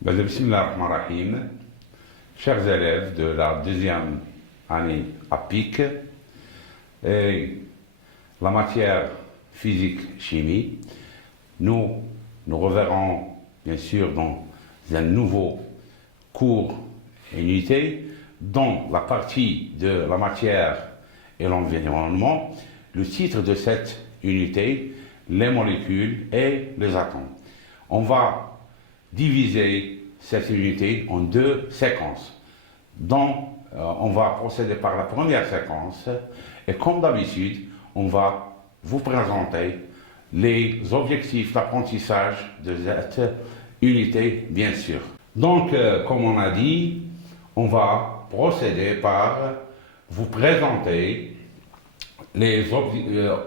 Bismillahirrahmanirrahim. Chers élèves de la deuxième année à PIC, et la matière physique-chimie, nous reverrons bien sûr dans un nouveau cours unité, dans la partie de la matière et l'environnement. Le titre de cette unité, les molécules et les atomes. On va diviser cette unité en deux séquences. Donc, on va procéder par la première séquence et comme d'habitude, on va vous présenter les objectifs d'apprentissage de cette unité, bien sûr. Donc, comme on a dit, on va procéder par vous présenter les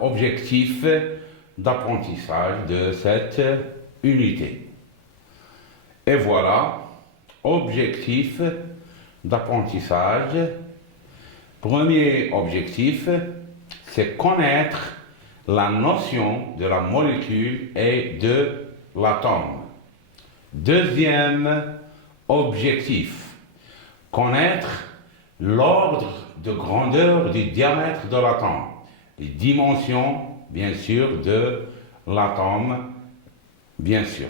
objectifs d'apprentissage de cette unité. Et voilà, objectif d'apprentissage. Premier objectif, c'est connaître la notion de la molécule et de l'atome. Deuxième objectif, connaître l'ordre de grandeur du diamètre de l'atome, les dimensions, bien sûr, de l'atome, bien sûr.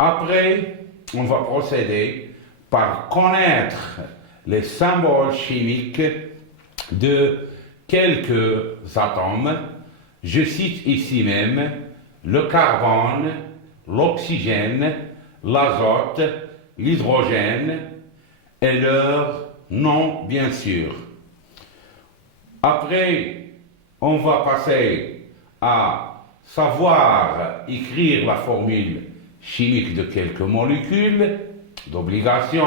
Après, on va procéder par connaître les symboles chimiques de quelques atomes. Je cite ici même le carbone, l'oxygène, l'azote, l'hydrogène et leurs noms, bien sûr. Après, on va passer à savoir écrire la formule chimique de quelques molécules. D'obligation,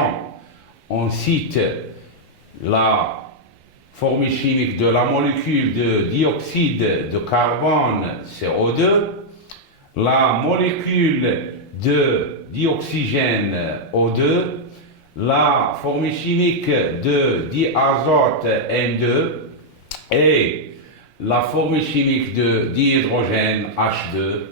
on cite la formule chimique de la molécule de dioxyde de carbone, CO2, la molécule de dioxygène, O2, la formule chimique de diazote, N2, et la formule chimique de dihydrogène, H2,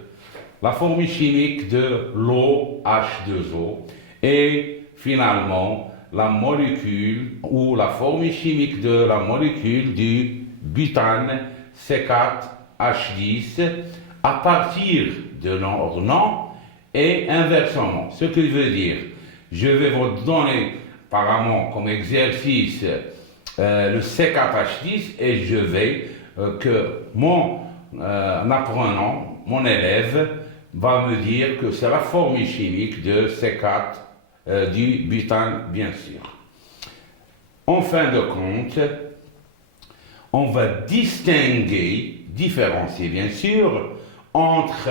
la formule chimique de l'eau, H2O, et finalement la molécule ou la formule chimique de la molécule du butane, C4H10, à partir de leur nom et inversement. Ce que veut dire, je vais vous donner apparemment comme exercice le C4H10 et je vais que mon apprenant, mon élève, va me dire que c'est la formule chimique de C4 du butane, bien sûr. En fin de compte, on va différencier bien sûr, entre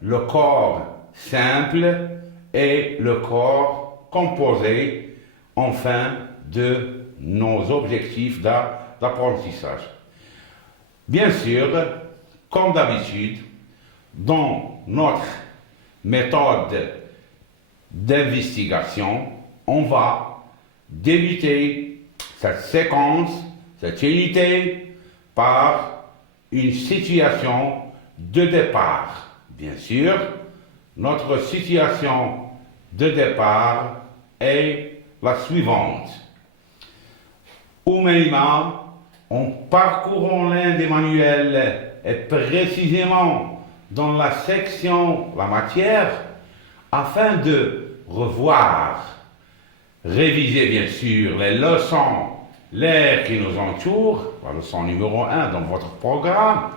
le corps simple et le corps composé, enfin, de nos objectifs d'apprentissage. Bien sûr, comme d'habitude, dans notre méthode d'investigation, on va débuter cette séquence, cette unité, par une situation de départ. Bien sûr, notre situation de départ est la suivante. Oumaima, en parcourant l'un des manuels et précisément dans la section la matière, afin de revoir, réviser bien sûr les leçons, l'air qui nous entoure, la leçon numéro 1 dans votre programme,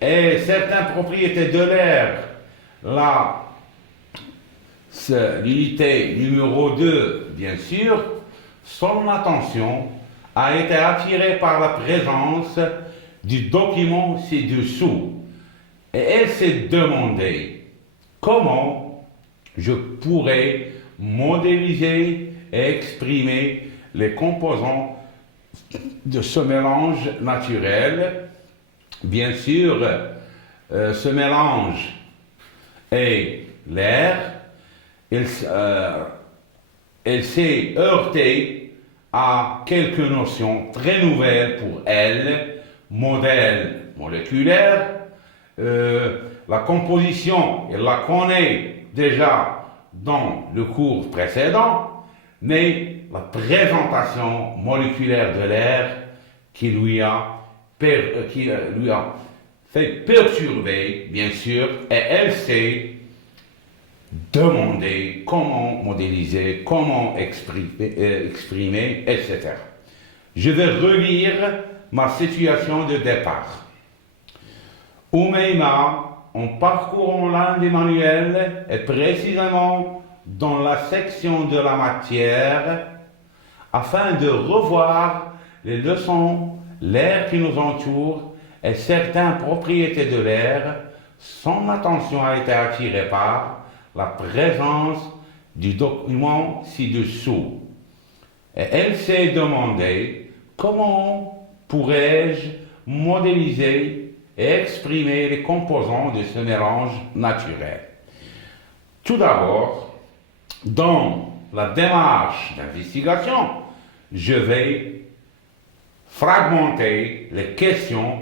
et certaines propriétés de l'air, l'unité numéro 2, bien sûr, son attention a été attirée par la présence du document ci-dessous. Et elle s'est demandé comment je pourrais modéliser et exprimer les composants de ce mélange naturel. Bien sûr, ce mélange est l'air. Elle s'est heurtée à quelques notions très nouvelles pour elle, modèle moléculaire. La composition, elle la connaît déjà dans le cours précédent, mais la présentation moléculaire de l'air qui lui a fait perturber, bien sûr, et elle s'est demandé comment modéliser, comment exprimer, etc. Je vais relire ma situation de départ. Oumeima, en parcourant l'un des manuels, et précisément dans la section de la matière, afin de revoir les leçons, l'air qui nous entoure et certaines propriétés de l'air, son attention a été attirée par la présence du document ci-dessous. Et elle s'est demandé comment pourrais-je modéliser et exprimer les composants de ce mélange naturel. Tout d'abord, dans la démarche d'investigation, je vais fragmenter les questions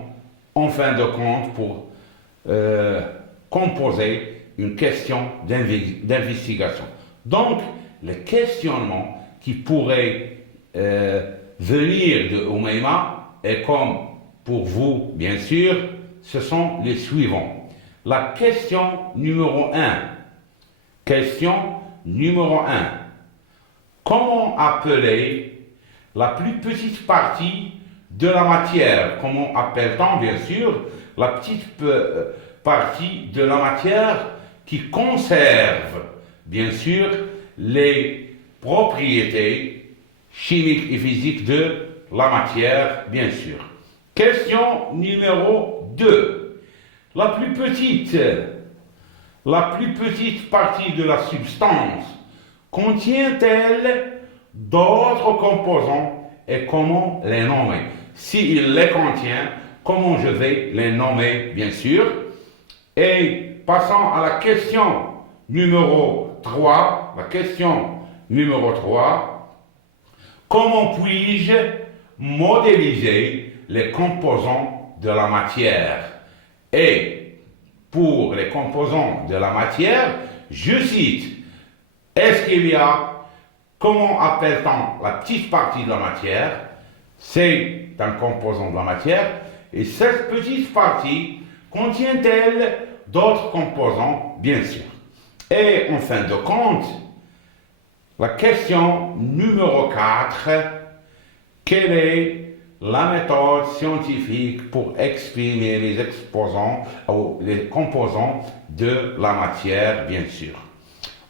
en fin de compte pour composer une question d'investigation. Donc, les questionnements qui pourraient venir de Oumeima, et comme pour vous, bien sûr, ce sont les suivants. La question numéro 1. Question numéro 1. Comment appeler la plus petite partie de la matière? Comment appelle-t-on, bien sûr, la petite partie de la matière qui conserve, bien sûr, les propriétés chimiques et physiques de la matière, bien sûr. Question numéro 2. La plus petite partie de la substance contient-elle d'autres composants et comment les nommer? S'il les contient, comment je vais les nommer, bien sûr? Et passons à la question numéro 3. La question numéro 3. Comment puis-je modéliser les composants de la matière? Et pour les composants de la matière, je cite, est-ce qu'il y a, comment appelle-t-on la petite partie de la matière? C'est un composant de la matière, et cette petite partie contient-elle d'autres composants? Bien sûr. Et en fin de compte, la question numéro 4, quelle est la méthode scientifique pour exprimer les exposants ou les composants de la matière, bien sûr.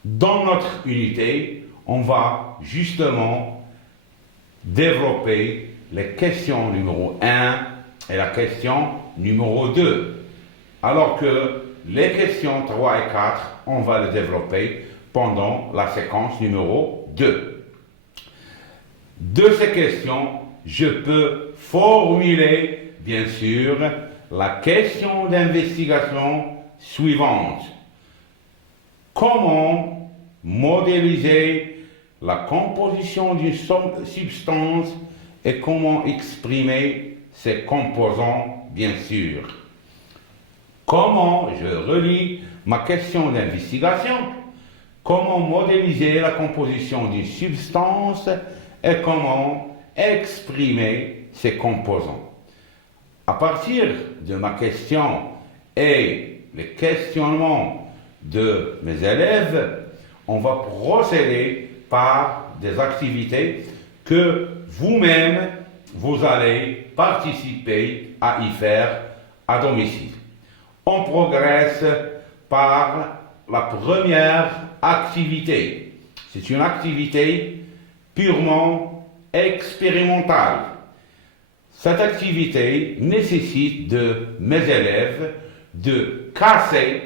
Dans notre unité, on va justement développer les questions numéro 1 et la question numéro 2. Alors que les questions 3 et 4, on va les développer pendant la séquence numéro 2. De ces questions, je peux formuler, bien sûr, la question d'investigation suivante. Comment modéliser la composition d'une substance et comment exprimer ses composants, bien sûr. Comment, je relis ma question d'investigation, comment modéliser la composition d'une substance et comment exprimer ses composants. À partir de ma question et les questionnements de mes élèves, on va procéder par des activités que vous-même, vous allez participer à y faire à domicile. On progresse par la première activité. C'est une activité purement expérimentale. Cette activité nécessite de mes élèves de casser,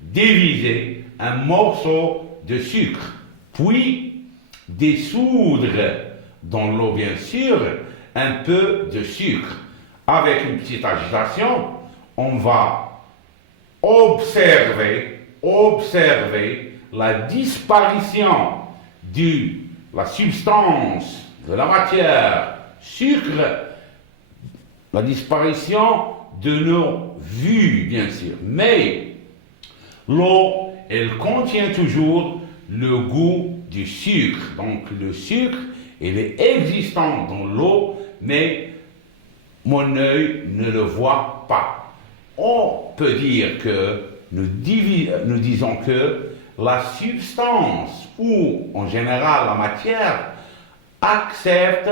diviser un morceau de sucre, puis dissoudre dans l'eau, bien sûr, un peu de sucre. Avec une petite agitation, on va observer la disparition de la substance, de la matière, sucre, la disparition de nos vues, bien sûr. Mais L'eau, elle contient toujours le goût du sucre. Donc le sucre, il est existant dans l'eau, mais mon œil ne le voit pas. On peut dire que nous disons que la substance ou en général la matière accepte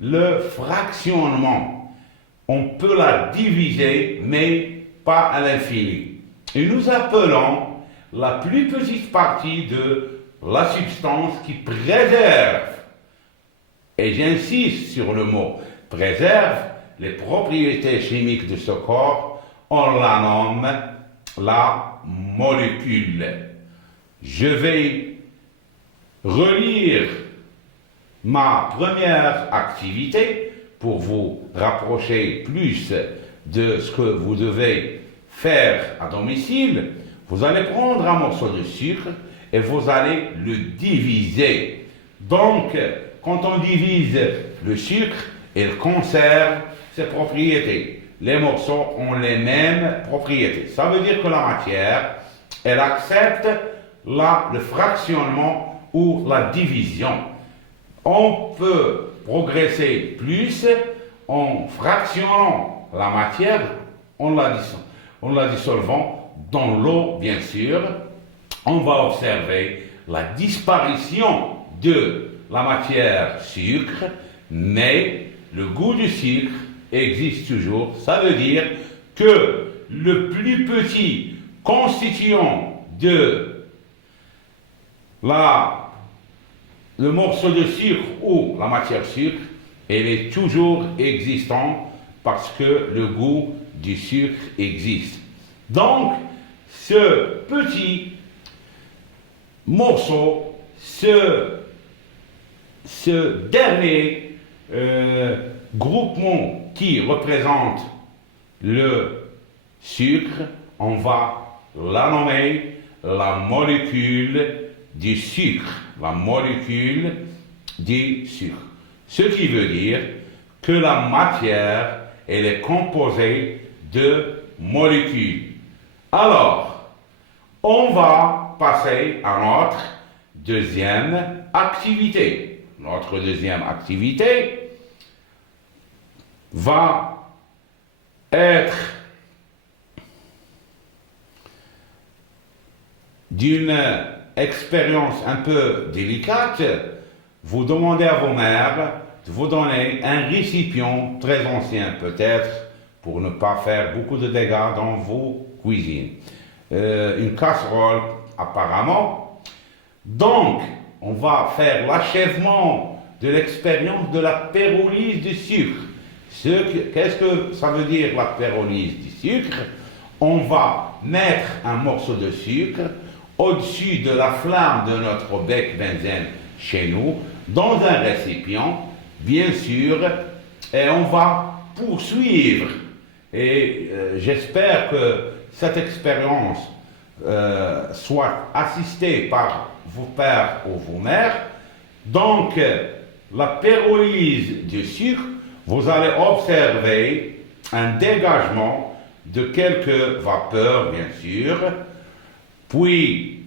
le fractionnement. On peut la diviser, mais pas à l'infini. Et nous appelons la plus petite partie de la substance qui préserve, et j'insiste sur le mot préserve, les propriétés chimiques de ce corps, on la nomme la molécule. Je vais relire ma première activité pour vous rapprocher plus de ce que vous devez faire à domicile. Vous allez prendre un morceau de sucre et vous allez le diviser. Donc, quand on divise le sucre, il conserve ses propriétés. Les morceaux ont les mêmes propriétés. Ça veut dire que la matière, elle accepte le fractionnement ou la division. On peut progresser plus en fractionnant la matière, en la dissolvant dans l'eau, bien sûr. On va observer la disparition de la matière sucre, mais le goût du sucre existe toujours. Ça veut dire que le plus petit constituant de le morceau de sucre ou la matière sucre, elle est toujours existante parce que le goût du sucre existe. Donc, ce petit morceau, ce dernier groupement qui représente le sucre, on va la nommer la molécule du sucre. La molécule du sucre. Ce qui veut dire que la matière, elle est composée de molécules. Alors, on va passer à notre deuxième activité. Notre deuxième activité va être d'une expérience un peu délicate. Vous demandez à vos mères de vous donner un récipient très ancien, peut-être, pour ne pas faire beaucoup de dégâts dans vos cuisines. Une casserole, apparemment. Donc, on va faire l'achèvement de l'expérience de la pyrolyse du sucre. Qu'est-ce que ça veut dire la pyrolyse du sucre? On va mettre un morceau de sucre au-dessus de la flamme de notre bec benzène chez nous, dans un récipient, bien sûr, et on va poursuivre. Et j'espère que cette expérience soit assistée par vos pères ou vos mères. Donc, la pyrolyse du sucre, vous allez observer un dégagement de quelques vapeurs, bien sûr. Puis,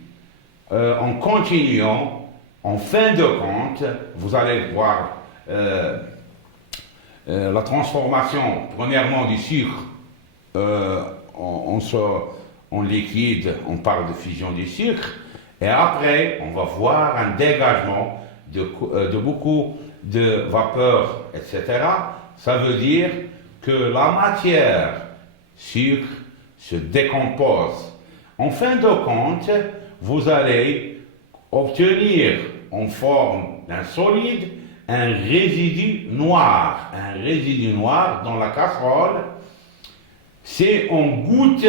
en continuant, en fin de compte, vous allez voir la transformation, premièrement, du sucre en liquide. On parle de fusion du sucre. Et après, on va voir un dégagement de beaucoup de vapeur, etc. Ça veut dire que la matière sucre se décompose. En fin de compte, vous allez obtenir en forme d'un solide un résidu noir. Un résidu noir dans la casserole. Si on goûte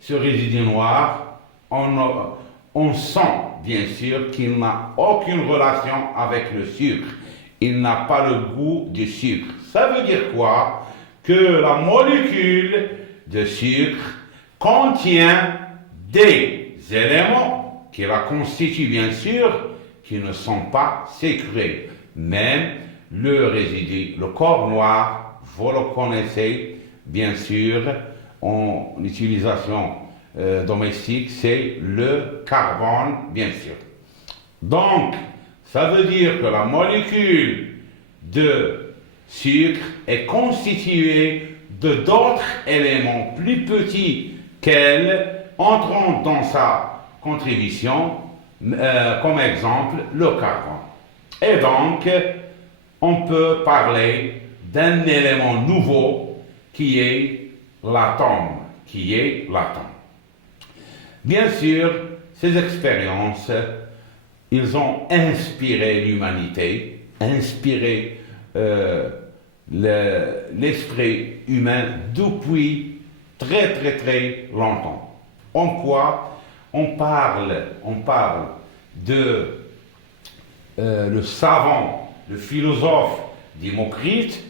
ce résidu noir, on sent bien sûr qu'il n'a aucune relation avec le sucre. Il n'a pas le goût du sucre. Ça veut dire quoi? Que la molécule de sucre contient des éléments qui la constituent bien sûr, qui ne sont pas sécrés. Même le résidu, le corps noir, vous le connaissez bien sûr en utilisation domestique, c'est le carbone, bien sûr. Donc, ça veut dire que la molécule de sucre est constituée de d'autres éléments plus petits qu'elle entrant dans sa contribution, comme exemple le carbone. Et donc, on peut parler d'un élément nouveau qui est l'atome, Bien sûr, ces expériences, ils ont inspiré l'humanité, inspiré l'esprit humain depuis très très très longtemps. En quoi on parle de le savant, le philosophe Démocrite,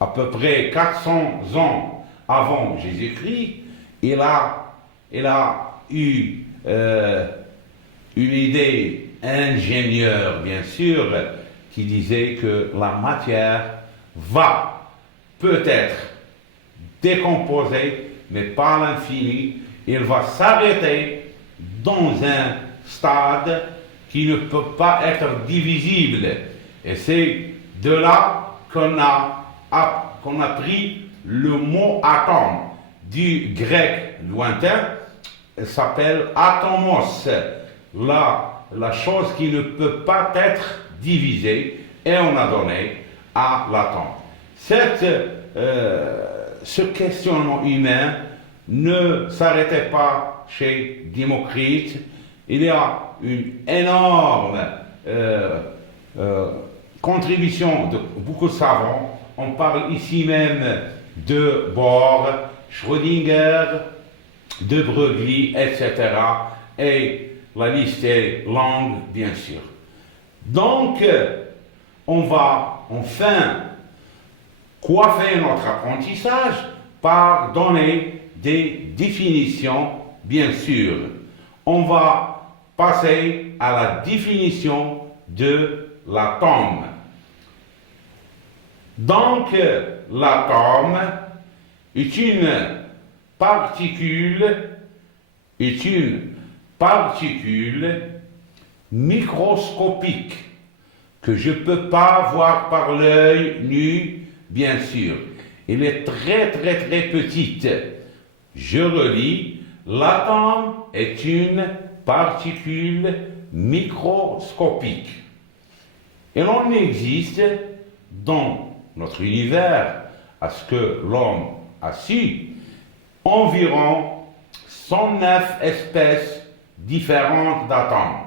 à peu près 400 ans avant Jésus-Christ. Il a eu une idée ingénieure, bien sûr, qui disait que la matière va peut-être décomposer, mais pas à l'infini. Il va s'arrêter dans un stade qui ne peut pas être divisible. Et c'est de là qu'on a pris le mot atome, du grec lointain, s'appelle atomos, la chose qui ne peut pas être divisée, et on a donné à l'atome. Ce questionnement humain ne s'arrêtait pas chez Démocrite. Il y a une énorme contribution de beaucoup de savants. On parle ici même de Bohr, Schrödinger, de Broglie, etc. Et la liste est longue, bien sûr. Donc, on va enfin coiffer notre apprentissage par donner des définitions, bien sûr. On va passer à la définition de l'atome. Donc, l'atome est une particule microscopique que je ne peux pas voir par l'œil nu, bien sûr. Elle est très très très petite. Je relis, l'atome est une particule microscopique. Et l'on existe dans notre univers, à ce que l'homme a su, environ 109 espèces différentes d'atomes.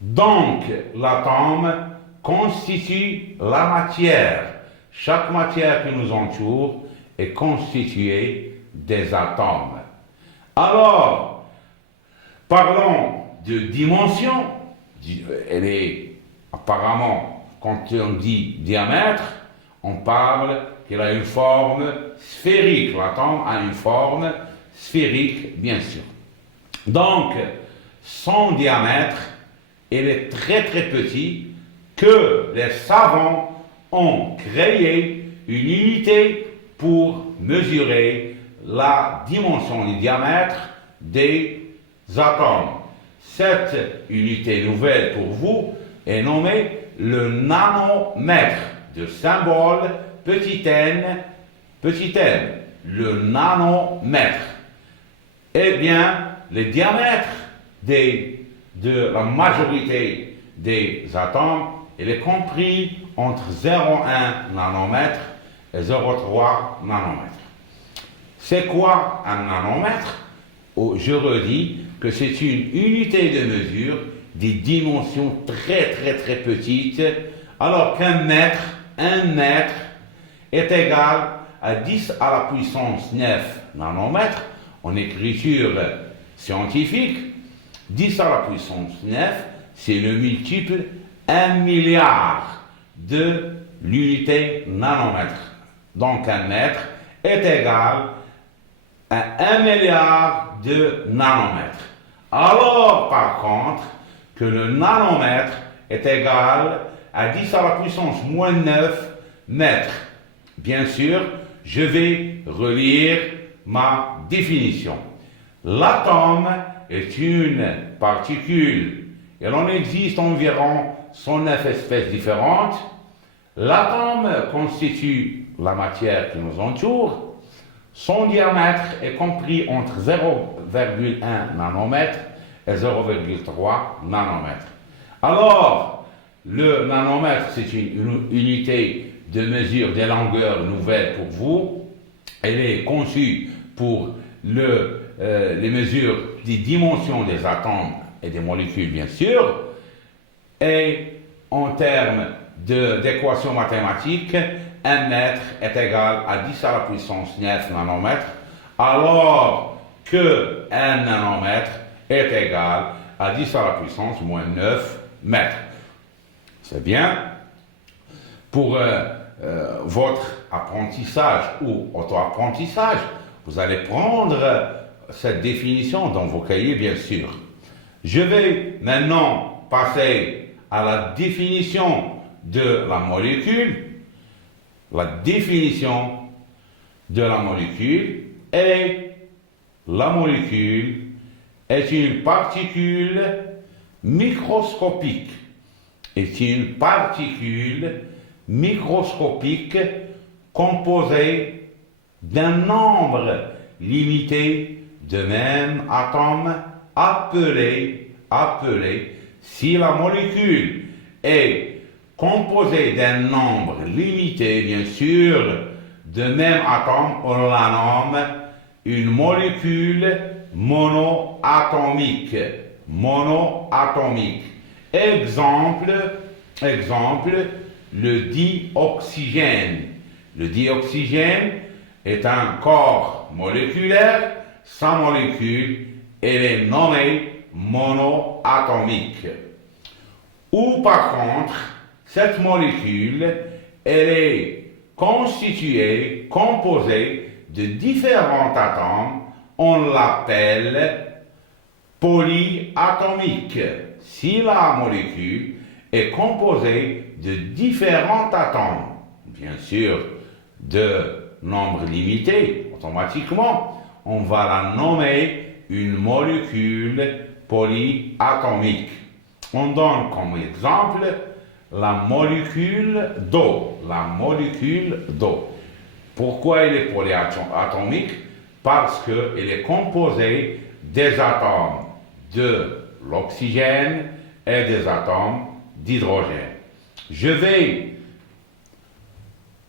Donc, l'atome constitue la matière. Chaque matière qui nous entoure est constituée des atomes. Alors, parlons de dimension. Elle est apparemment, quand on dit diamètre, on parle qu'elle a une forme sphérique. L'atome a une forme sphérique, bien sûr. Donc, son diamètre, il est très très petit, que les savants ont créé une unité pour mesurer la dimension du diamètre des atomes. Cette unité nouvelle pour vous est nommée le nanomètre, de symbole petit n, le nanomètre. Eh bien, le diamètre de la majorité des atomes, il est compris entre 0,1 nanomètre et 0,3 nanomètre. C'est quoi un nanomètre? Je redis que c'est une unité de mesure des dimensions très très très petites, alors qu'un mètre est égal à 10 à la puissance 9 nanomètres en écriture scientifique. 10 à la puissance 9, c'est le multiple 1 milliard de l'unité nanomètre. Donc un mètre est égal à 1 milliard de nanomètres. Alors par contre, que le nanomètre est égal à 10 à la puissance moins 9 mètres. Bien sûr, je vais relire ma définition. L'atome est une particule. Il en existe environ 109 espèces différentes. L'atome constitue la matière qui nous entoure. Son diamètre est compris entre 0,1 nanomètre et 0,3 nanomètre. Alors, le nanomètre, c'est une unité de mesure des longueurs nouvelles pour vous. Elle est conçue pour les mesures des dimensions des atomes et des molécules, bien sûr. Et en termes d'équation mathématique, 1 mètre est égal à 10 à la puissance 9 nanomètres, alors que 1 nanomètre est égal à 10 à la puissance moins 9 mètres. C'est bien. Pour votre apprentissage ou auto-apprentissage, vous allez prendre cette définition dans vos cahiers, bien sûr. Je vais maintenant passer à la définition de la molécule. La définition de la molécule est: la molécule est une particule microscopique. Est une particule microscopique composée d'un nombre limité de mêmes atomes appelés, si la molécule est composée d'un nombre limité, bien sûr, de mêmes atomes, on la nomme une molécule monoatomique. Exemple, le dioxygène. Le dioxygène est un corps moléculaire. Sa molécule, elle est nommée monoatomique. Ou par contre, cette molécule, elle est composée de différents atomes. On l'appelle polyatomique. Si la molécule est composée de différents atomes, bien sûr de nombre limité, automatiquement, on va la nommer une molécule polyatomique. On donne comme exemple la molécule d'eau. La molécule d'eau. Pourquoi elle est polyatomique? Parce qu'elle est composée des atomes de l'oxygène et des atomes d'hydrogène. Je vais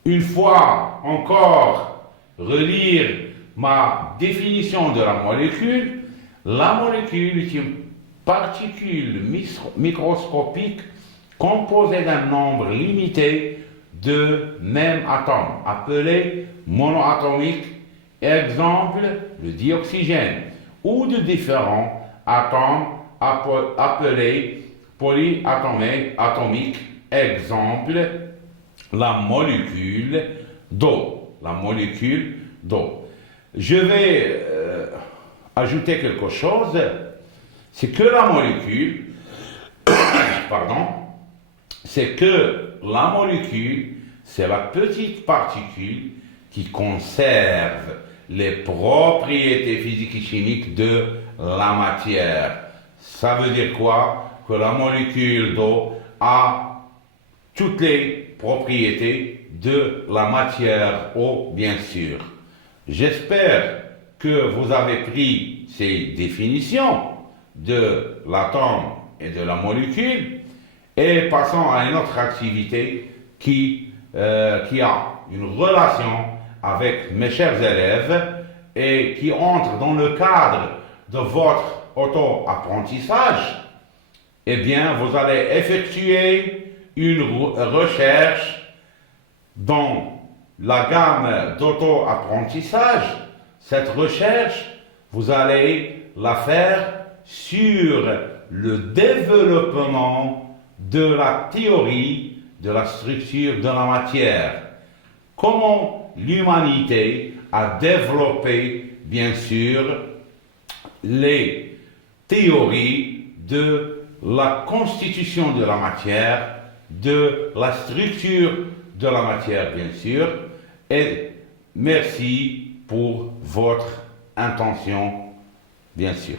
une fois encore relire ma définition de la molécule. La molécule est une particule microscopique composée d'un nombre limité de mêmes atomes, appelés monoatomiques, exemple le dioxygène, ou de différents atomes appelés polyatomiques, exemple la molécule d'eau. La molécule d'eau. Je vais ajouter quelque chose, c'est que la molécule, c'est la petite particule qui conserve les propriétés physiques et chimiques de la matière. Ça veut dire quoi? Que la molécule d'eau a toutes les propriétés de la matière eau, bien sûr. J'espère que vous avez pris ces définitions de l'atome et de la molécule, et passons à une autre activité qui a une relation avec mes chers élèves et qui entre dans le cadre de votre auto-apprentissage. Eh bien, vous allez effectuer une recherche dans la gamme d'auto-apprentissage. Cette recherche, vous allez la faire sur le développement de la théorie de la structure de la matière. Comment l'humanité a développé, bien sûr, les théories de la constitution de la matière, de la structure de la matière, bien sûr, et merci pour votre intention bien sûr.